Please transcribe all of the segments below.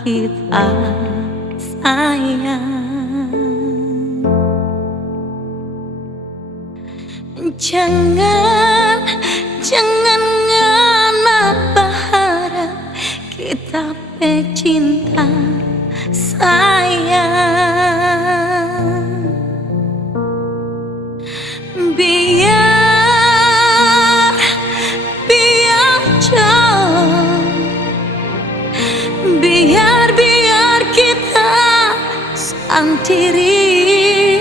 kita sayang. Jangan ngana berharap kita pecinta sayang. Biar jauh, biar kita sendiri.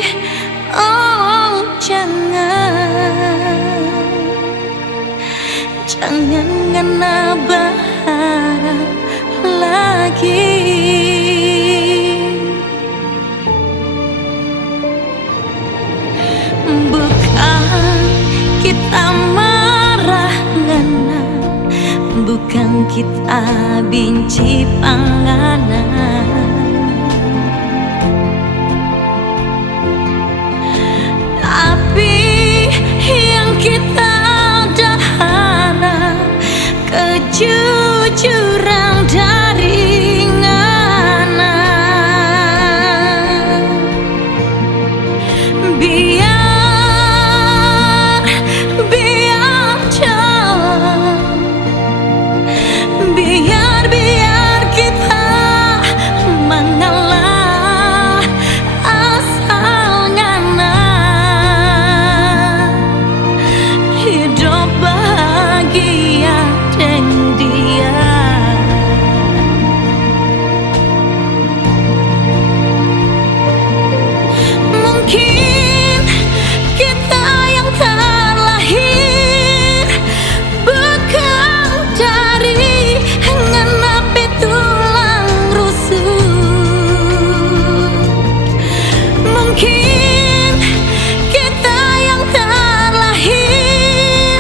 Oh jangan ngena berharap lagi. Bukan kita marah ngena, bukan kita benci panganan, tapi yang kita kejujuran dari ngana. Biar jauh, biar kita mengalah asal ngana hidup bahagia dengan dia. Mungkin kita yang terlahir bukan dari ngenapi tulang rusuk. Mungkin kita yang terlahir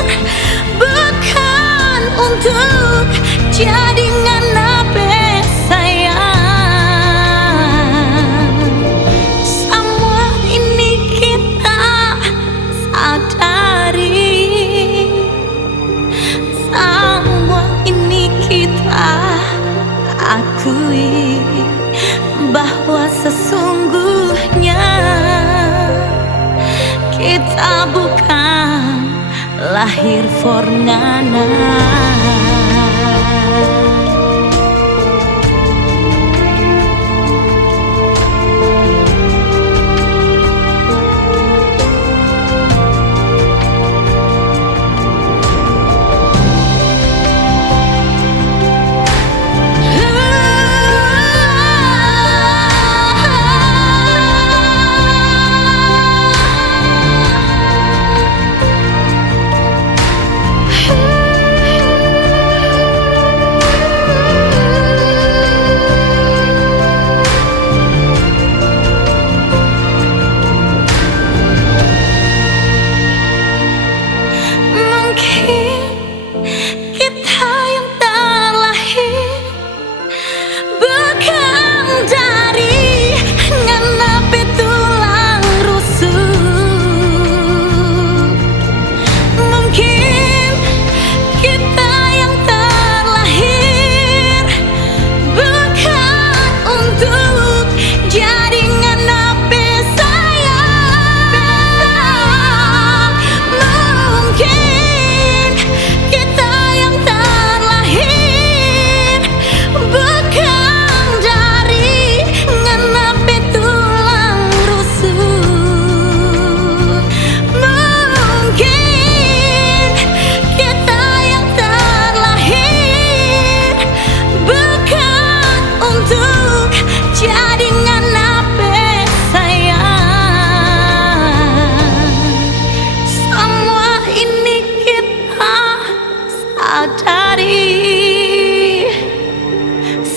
bukan untuk jadi nganape sayang. Semua ini kita sadari, semua ini kita akui bahwa sesungguhnya kita bukan lahir for ngana.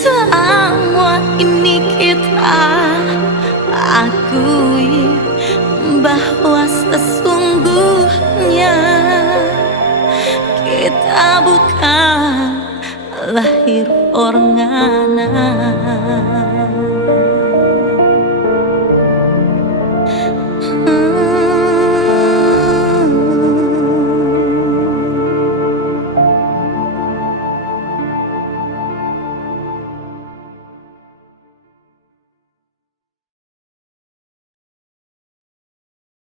Semua ini kita akui bahwa sesungguhnya kita bukan lahir for ngana.